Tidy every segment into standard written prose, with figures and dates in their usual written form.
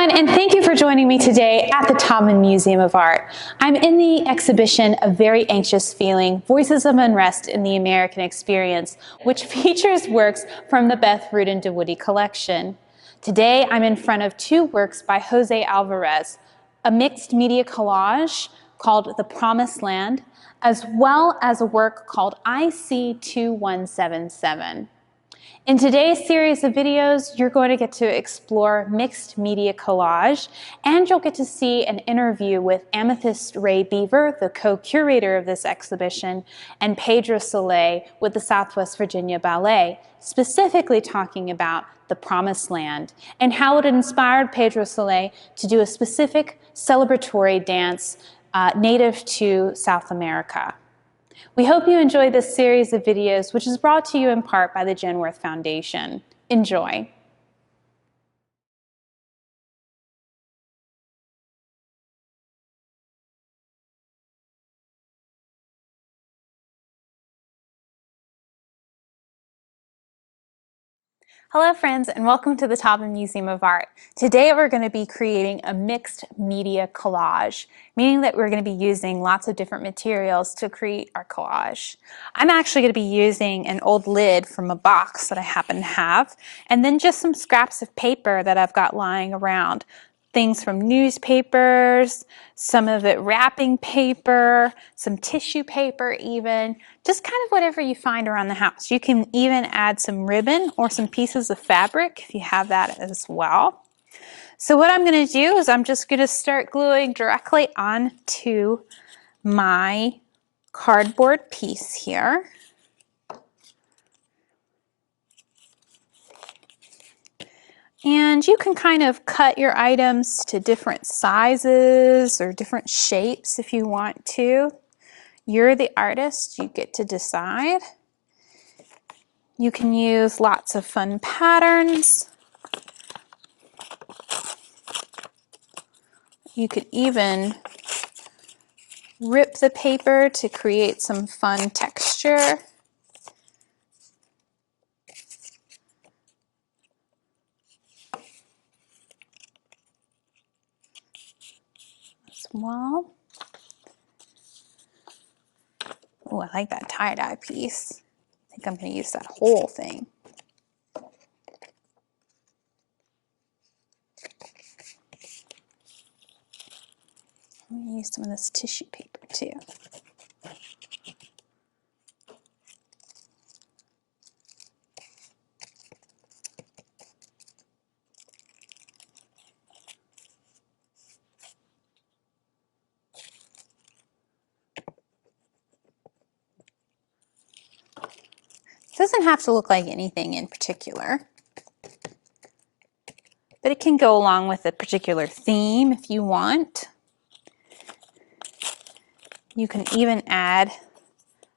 everyone, and thank you for joining me today at the Taubman Museum of Art. I'm in the exhibition A Very Anxious Feeling, Voices of Unrest in the American Experience, which features works from the Beth Rudin DeWoody collection. Today, I'm in front of two works by Jose Alvarez, a mixed media collage called The Promised Land, as well as a work called IC2177. In today's series of videos, you're going to get to explore mixed media collage, and you'll get to see an interview with Amethyst Ray Beaver, the co-curator of this exhibition, and Pedro Soleil with the Southwest Virginia Ballet, specifically talking about The Promised Land and how it inspired Pedro Soleil to do a specific celebratory dance native to South America. We hope you enjoy this series of videos, which is brought to you in part by the Genworth Foundation. Enjoy. Hello friends, and welcome to the Taubman Museum of Art. Today we're going to be creating a mixed media collage, meaning that we're going to be using lots of different materials to create our collage. I'm actually going to be using an old lid from a box that I happen to have, and then just some scraps of paper that I've got lying around. Things from newspapers, some of it wrapping paper, some tissue paper even, just kind of whatever you find around the house. You can even add some ribbon or some pieces of fabric if you have that as well. So what I'm going to do is I'm just going to start gluing directly onto my cardboard piece here. And you can kind of cut your items to different sizes or different shapes if you want to. You're the artist, you get to decide. You can use lots of fun patterns. You could even rip the paper to create some fun texture. As well. Oh, I like that tie-dye piece. I think I'm going to use that whole thing. I'm going to use some of this tissue paper too. It doesn't have to look like anything in particular, but it can go along with a particular theme if you want. You can even add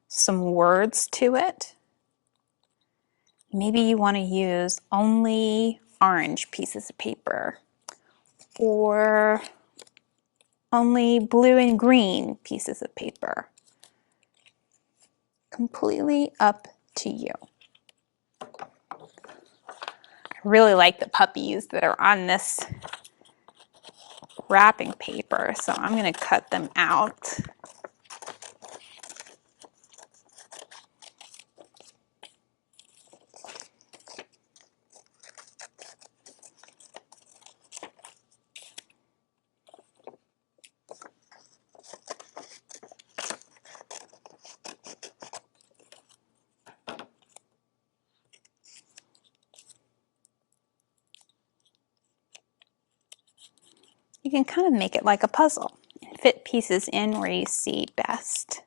some words to it. Maybe you want to use only orange pieces of paper or only blue and green pieces of paper. Completely up to you. I really like the puppies that are on this wrapping paper, so I'm going to cut them out. You can kind of make it like a puzzle and fit pieces in where you see best.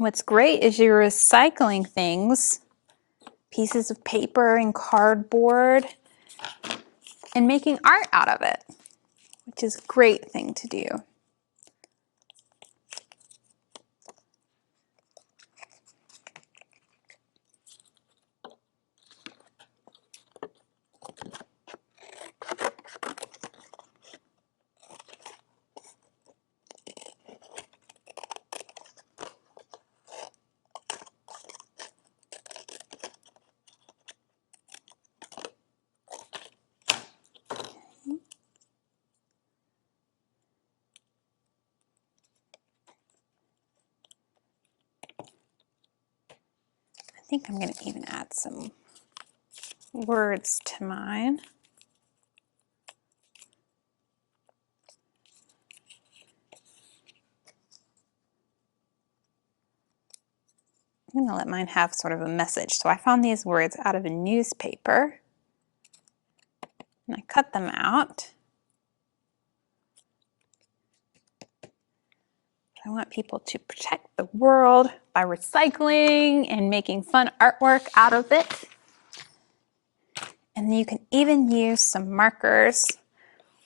What's great is you're recycling things, pieces of paper and cardboard, and making art out of it, which is a great thing to do. I think I'm going to even add some words to mine. I'm going to let mine have sort of a message. So I found these words out of a newspaper and I cut them out. I want people to protect the world by recycling and making fun artwork out of it. And you can even use some markers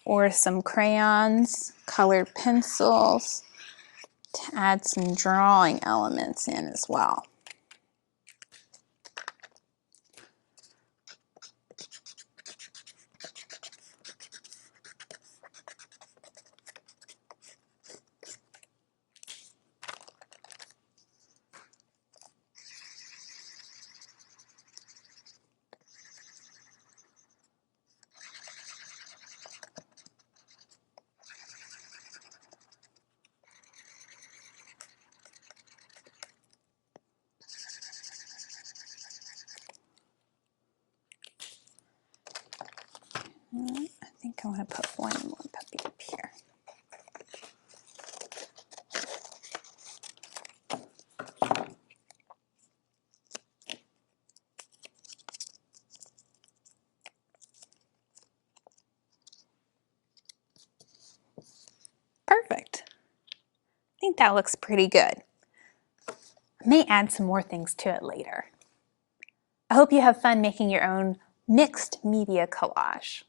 or some crayons, colored pencils to add some drawing elements in as well. I think I want to put one more puppy up here. Perfect. I think that looks pretty good. I may add some more things to it later. I hope you have fun making your own mixed media collage.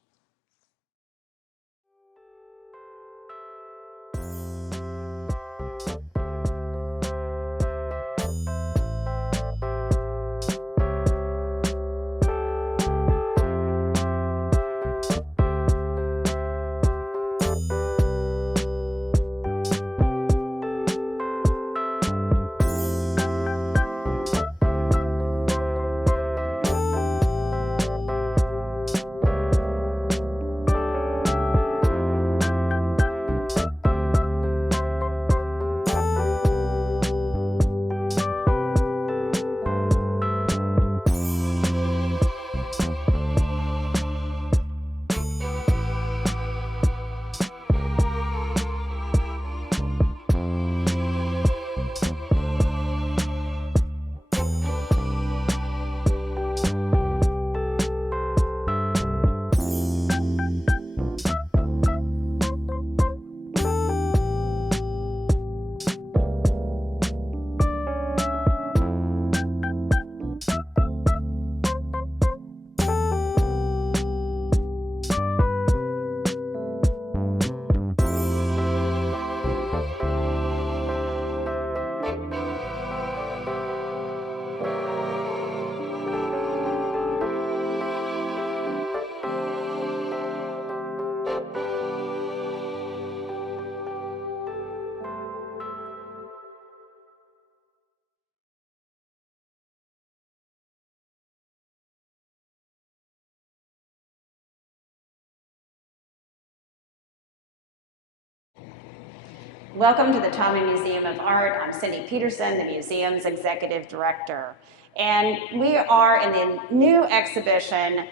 Welcome to the Tallman Museum of Art. I'm Cindy Peterson, the museum's executive director. And we are in the new exhibition,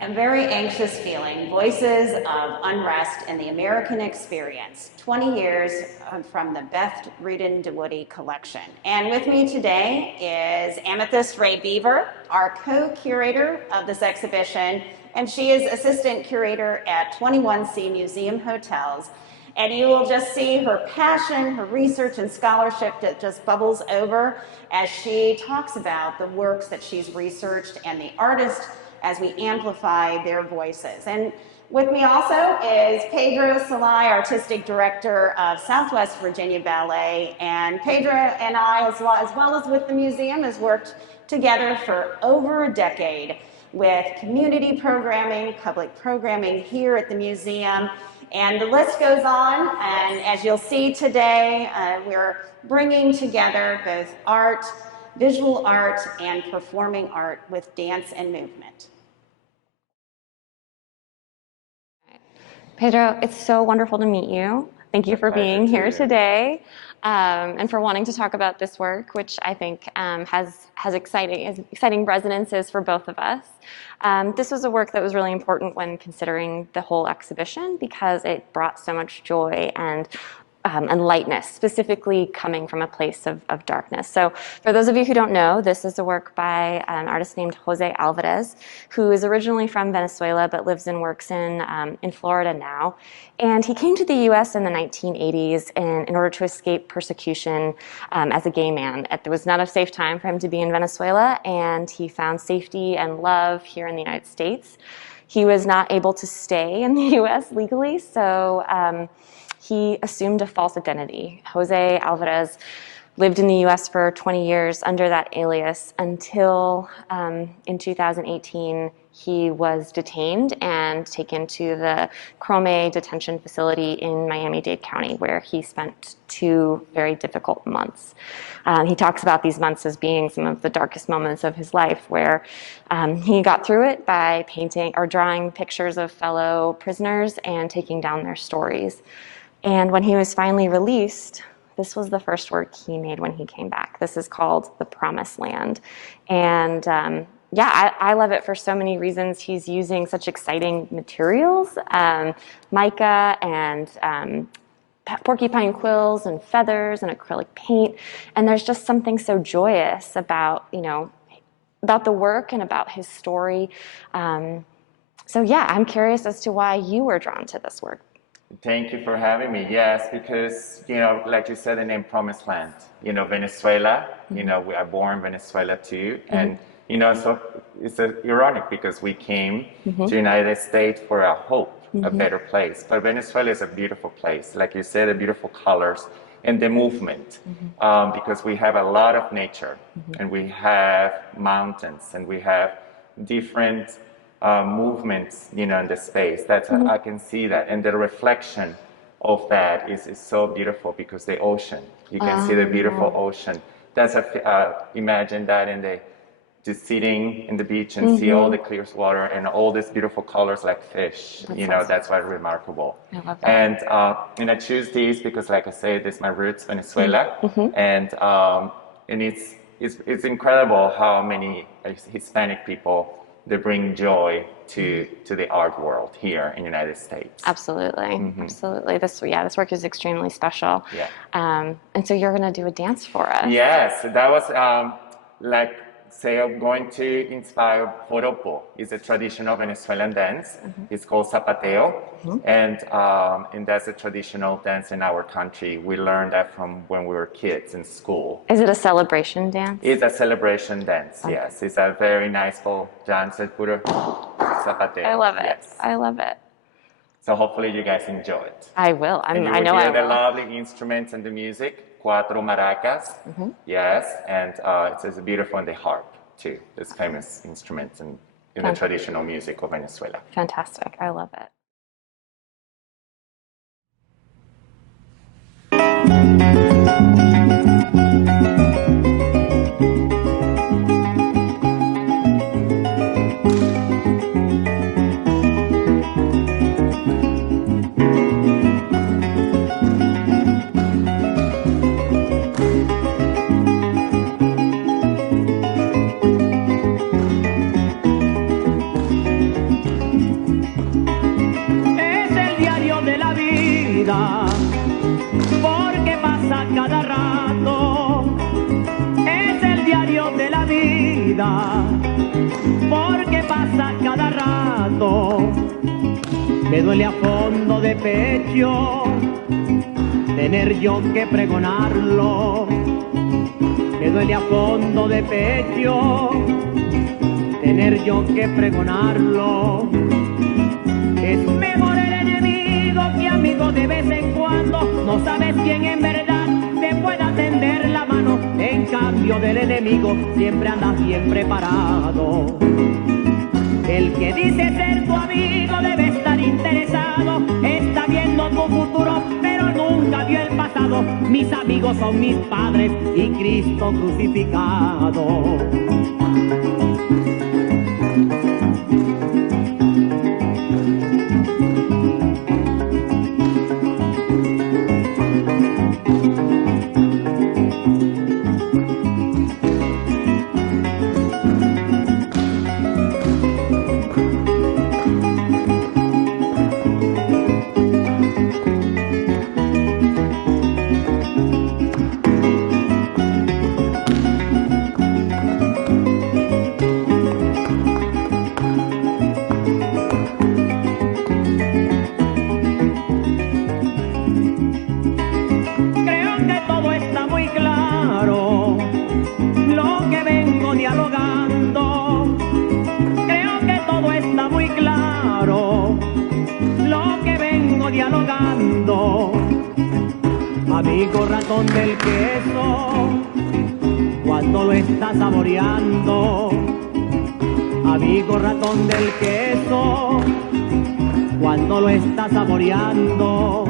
A Very Anxious Feeling, Voices of Unrest in the American Experience, 20 years from the Beth Reedon DeWoody collection. And with me today is Amethyst Ray Beaver, our co-curator of this exhibition, and she is assistant curator at 21C Museum Hotels. And you will just see her passion, her research and scholarship that just bubbles over as she talks about the works that she's researched and the artists as we amplify their voices. And with me also is Pedro Salai, Artistic Director of Southwest Virginia Ballet. And Pedro and I, as well as with the museum, has worked together for over a decade with community programming, public programming here at the museum. And the list goes on, and as you'll see today, we're bringing together both art, visual art, and performing art with dance and movement. Pedro, it's so wonderful to meet you. Thank you for being here today and for wanting to talk about this work, which I think has exciting resonances for both of us. This was a work that was really important when considering the whole exhibition because it brought so much joy and lightness, specifically coming from a place of darkness. So for those of you who don't know, this is a work by an artist named Jose Alvarez, who is originally from Venezuela but lives and works in Florida now. And he came to the US in the 1980s in order to escape persecution as a gay man. There was not a safe time for him to be in Venezuela, and he found safety and love here in the United States. He was not able to stay in the US legally, so he assumed a false identity. Jose Alvarez lived in the US for 20 years under that alias until in 2018 he was detained and taken to the Crome detention facility in Miami-Dade County, where he spent 2 very difficult months. He talks about these months as being some of the darkest moments of his life, where he got through it by painting or drawing pictures of fellow prisoners and taking down their stories. And when he was finally released, this was the first work he made when he came back. This is called The Promised Land. And yeah, I love it for so many reasons. He's using such exciting materials, mica and porcupine quills and feathers and acrylic paint. And there's just something so joyous about, about the work and about his story. So yeah, I'm curious as to why you were drawn to this work. Thank you for having me. Yes, because, like you said, the name Promised Land, Venezuela, we are born in Venezuela too. And, so it's ironic because we came to the United States for a hope, a better place. But Venezuela is a beautiful place. Like you said, the beautiful colors and the movement, because we have a lot of nature and we have mountains and we have different movements, in the space. That's I can see that, and the reflection of that is so beautiful because the ocean. You can see the beautiful ocean. That's imagine that in just sitting in the beach and see all the clear water and all these beautiful colors like fish. That's why remarkable. I love that. And I choose these because, like I said, this is my roots, Venezuela, and it's incredible how many Hispanic people. They bring joy to the art world here in the United States. Absolutely, absolutely. This work is extremely special. Yeah. And so you're going to do a dance for us. Yes, that was I'm going to inspire joropo. It's a traditional Venezuelan dance. It's called zapateo, and that's a traditional dance in our country. We learned that from when we were kids in school. Is it a celebration dance? It's a celebration dance. Okay. Yes, it's a very nice full dance. Puro zapateo. I love it. Yes. I love it. So hopefully you guys enjoy it. I will. I know I will. The lovely instruments and the music. 4 maracas, yes, and it's beautiful, and the harp too. This famous instruments in the traditional music of Venezuela. Fantastic, I love it. Porque pasa cada rato, es el diario de la vida, porque pasa cada rato, me duele a fondo de pecho tener yo que pregonarlo. Me duele a fondo de pecho tener yo que pregonarlo. Es mejor el enemigo que amigo de vez en cuando. No sabes quién en verdad te pueda tender la mano. En cambio del enemigo siempre andas bien preparado. El que dice ser tu amigo debe estar interesado. Está viendo tu futuro, pero nunca vio el pasado. Mis amigos son mis padres y Cristo crucificado. Amigo ratón del queso, cuando lo estás saboreando. Amigo ratón del queso, cuando lo estás saboreando.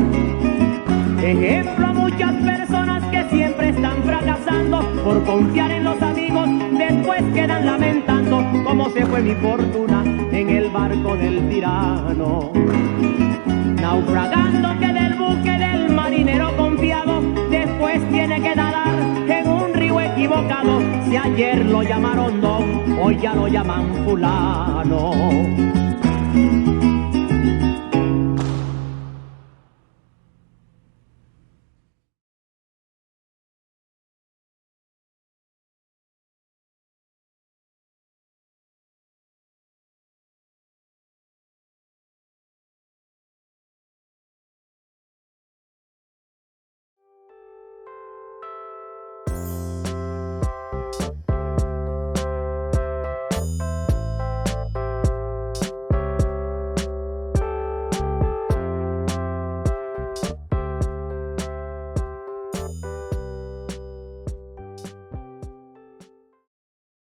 Ejemplo a muchas personas que siempre están fracasando por confiar en los amigos, después quedan lamentando cómo se fue mi fortuna en el barco del tirano. Naufragando queda el buque del marinero confiado, después tiene que nadar en un río equivocado. Si ayer lo llamaron don, hoy ya lo llaman fulano.